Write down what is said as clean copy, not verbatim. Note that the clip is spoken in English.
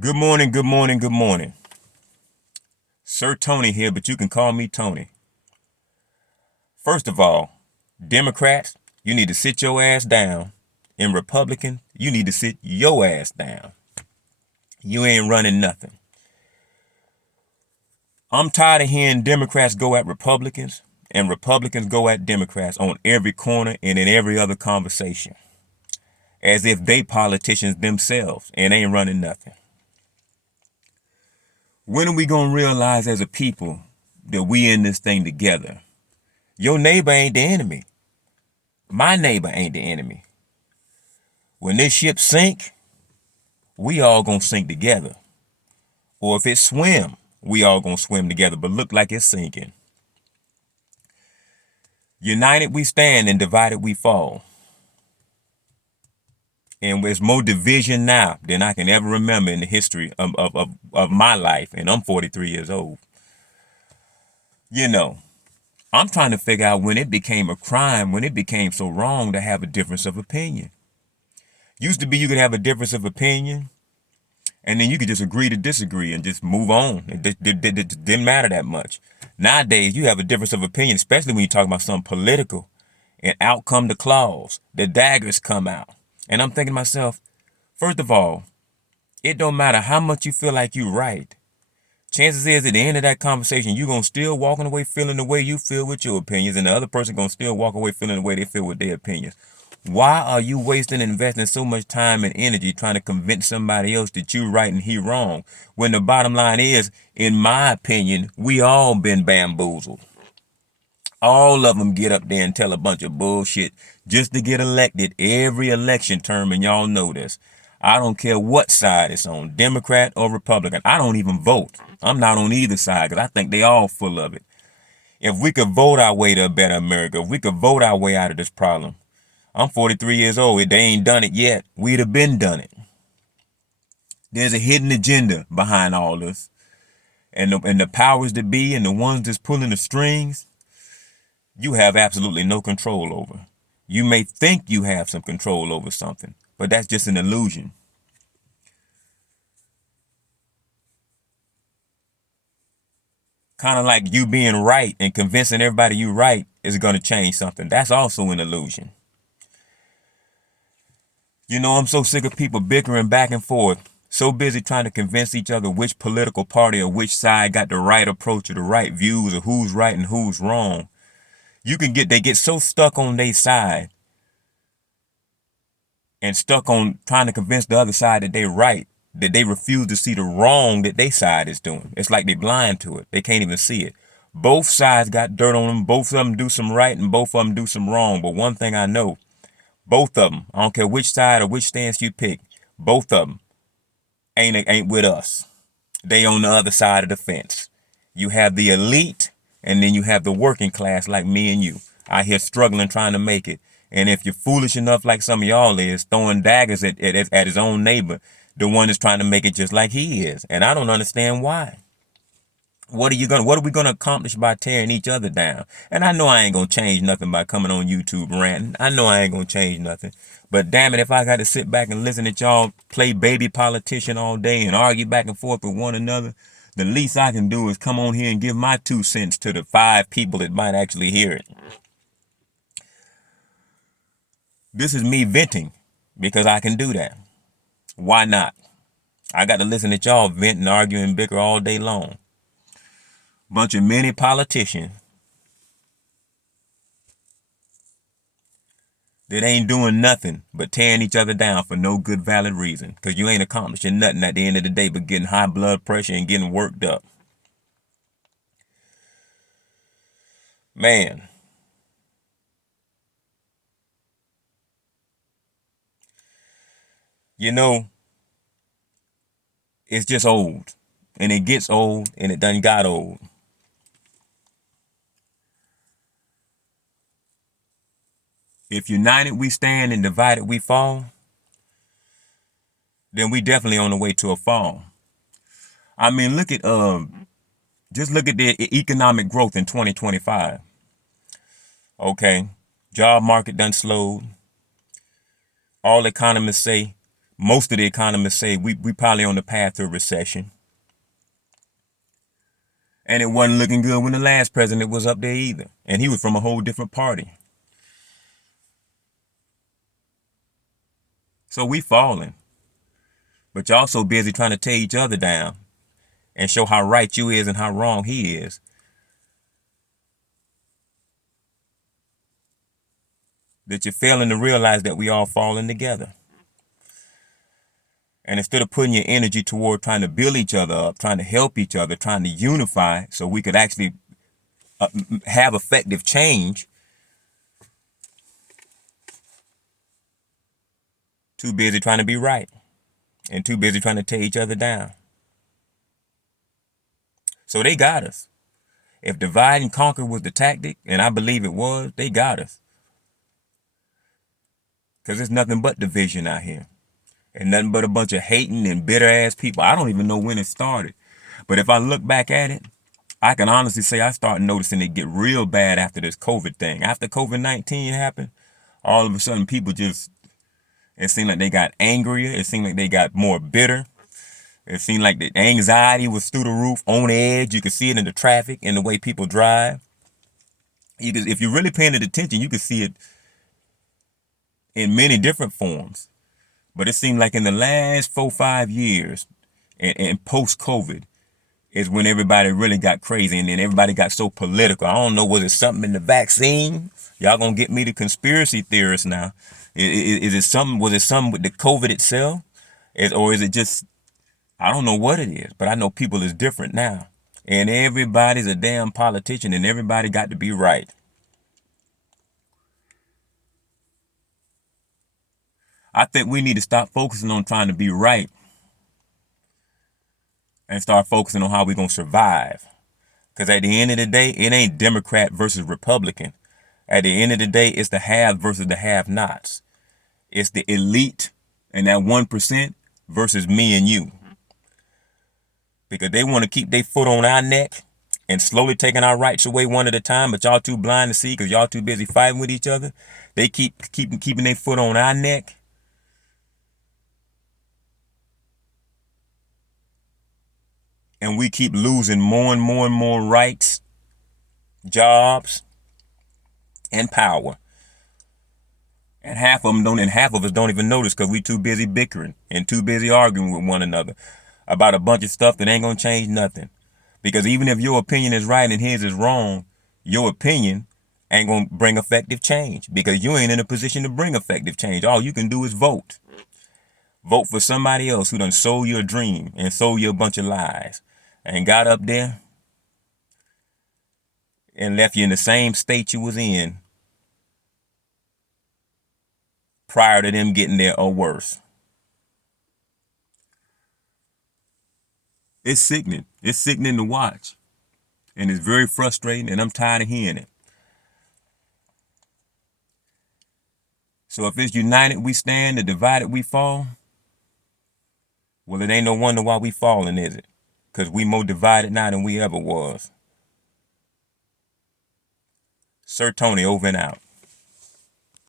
Good morning, good morning, good morning. Sir Tony here, but you can call me Tony. First of all, Democrats, you need to sit your ass down. And Republicans, you need to sit your ass down. You ain't running nothing. I'm tired of hearing Democrats go at Republicans and Republicans go at Democrats on every corner and in every other conversation. As if they politicians themselves and ain't running nothing. When are we gonna realize as a people that we in this thing together? Your neighbor ain't the enemy. My neighbor ain't the enemy. When this ship sink, we all gonna sink together. Or if it swim, we all gonna swim together, but look like it's sinking. United we stand and divided we fall. And there's more division now than I can ever remember in the history of my life. And I'm 43 years old. I'm trying to figure out when it became a crime, when it became so wrong to have a difference of opinion. Used to be you could have a difference of opinion and then you could just agree to disagree and just move on. It didn't matter that much. Nowadays, you have a difference of opinion, especially when you talk about something political, and out come the claws. The daggers come out. And I'm thinking to myself, first of all, it don't matter how much you feel like you're right. Chances is at the end of that conversation, you're going to still walking away feeling the way you feel with your opinions, and the other person going to still walk away feeling the way they feel with their opinions. Why are you wasting and investing so much time and energy trying to convince somebody else that you right and he wrong? When the bottom line is, in my opinion, we all been bamboozled. All of them get up there and tell a bunch of bullshit just to get elected every election term, and y'all know this. I don't care what side it's on, Democrat or Republican. I don't even vote. I'm not on either side because I think they all full of it. If we could vote our way to a better America, if we could vote our way out of this problem, I'm 43 years old. If they ain't done it yet, we'd have been done it. There's a hidden agenda behind all this. And the powers that be and the ones that's pulling the strings, you have absolutely no control over. You may think you have some control over something, but that's just an illusion. Kind of like you being right and convincing everybody you right is going to change something. That's also an illusion. I'm so sick of people bickering back and forth, so busy trying to convince each other which political party or which side got the right approach or the right views or who's right and who's wrong. They get so stuck on their side and stuck on trying to convince the other side that they're right, that they refuse to see the wrong that their side is doing. It's like they're blind to it. They can't even see it. Both sides got dirt on them. Both of them do some right and both of them do some wrong. But one thing I know, both of them, I don't care which side or which stance you pick, both of them ain't with us. They on the other side of the fence. You have the elite and then you have the working class like me and you out here struggling trying to make it. And if you're foolish enough like some of y'all is, throwing daggers at his own neighbor, the one that's trying to make it just like he is. And I don't understand why. What are we gonna accomplish by tearing each other down? And I know I ain't gonna change nothing by coming on YouTube ranting. I know I ain't gonna change nothing. But damn it, if I got to sit back and listen to y'all play baby politician all day and argue back and forth with one another, the least I can do is come on here and give my 2 cents to the 5 people that might actually hear it. This is me venting because I can do that. Why not? I got to listen to y'all vent and argue and bicker all day long. Bunch of many politicians that ain't doing nothing but tearing each other down for no good valid reason. Because you ain't accomplishing nothing at the end of the day but getting high blood pressure and getting worked up. Man. It's just old. And it gets old and it done got old. If united we stand and divided we fall, then we definitely on the way to a fall. I mean, just look at the economic growth in 2025. Okay, job market done slowed. All economists say Most of the economists say we probably on the path to a recession. And it wasn't looking good when the last president was up there either. And he was from a whole different party. So we falling. But y'all so busy trying to tear each other down and show how right you is and how wrong he is, that you're failing to realize that we all falling together. And instead of putting your energy toward trying to build each other up, trying to help each other, trying to unify so we could actually have effective change, too busy trying to be right and too busy trying to tear each other down. So they got us. If divide and conquer was the tactic, and I believe it was, they got us. Because there's nothing but division out here. And nothing but a bunch of hating and bitter ass people. I don't even know when it started. But if I look back at it, I can honestly say I started noticing it get real bad after this COVID thing. After COVID-19 happened, all of a sudden people just, it seemed like they got angrier. It seemed like they got more bitter. It seemed like the anxiety was through the roof, on edge. You could see it in the traffic and the way people drive. If you're really paying attention, you could see it in many different forms. But it seemed like in the last 4-5 years and post-COVID is when everybody really got crazy, and then everybody got so political. I don't know, was it something in the vaccine? Y'all gonna get me the conspiracy theorists now. Was it something with the COVID itself? Or is it just, I don't know what it is, but I know people is different now. And everybody's a damn politician and everybody got to be right. I think we need to stop focusing on trying to be right and start focusing on how we're going to survive. Because at the end of the day, it ain't Democrat versus Republican. At the end of the day, it's the have versus the have-nots. It's the elite and that 1% versus me and you. Because they want to keep their foot on our neck and slowly taking our rights away one at a time, but y'all too blind to see because y'all too busy fighting with each other. They keeping their foot on our neck. And we keep losing more and more and more rights, jobs, and power. And half of us don't even notice because we too busy bickering and too busy arguing with one another about a bunch of stuff that ain't gonna change nothing. Because even if your opinion is right and his is wrong, your opinion ain't gonna bring effective change because you ain't in a position to bring effective change. All you can do is vote. Vote for somebody else who done sold you a dream and sold you a bunch of lies and got up there and left you in the same state you was in prior to them getting there or worse. It's sickening. It's sickening to watch. And it's very frustrating, and I'm tired of hearing it. So if it's united we stand and divided we fall, well, it ain't no wonder why we falling, is it? Because we more divided now than we ever was. Sir Tony, over and out.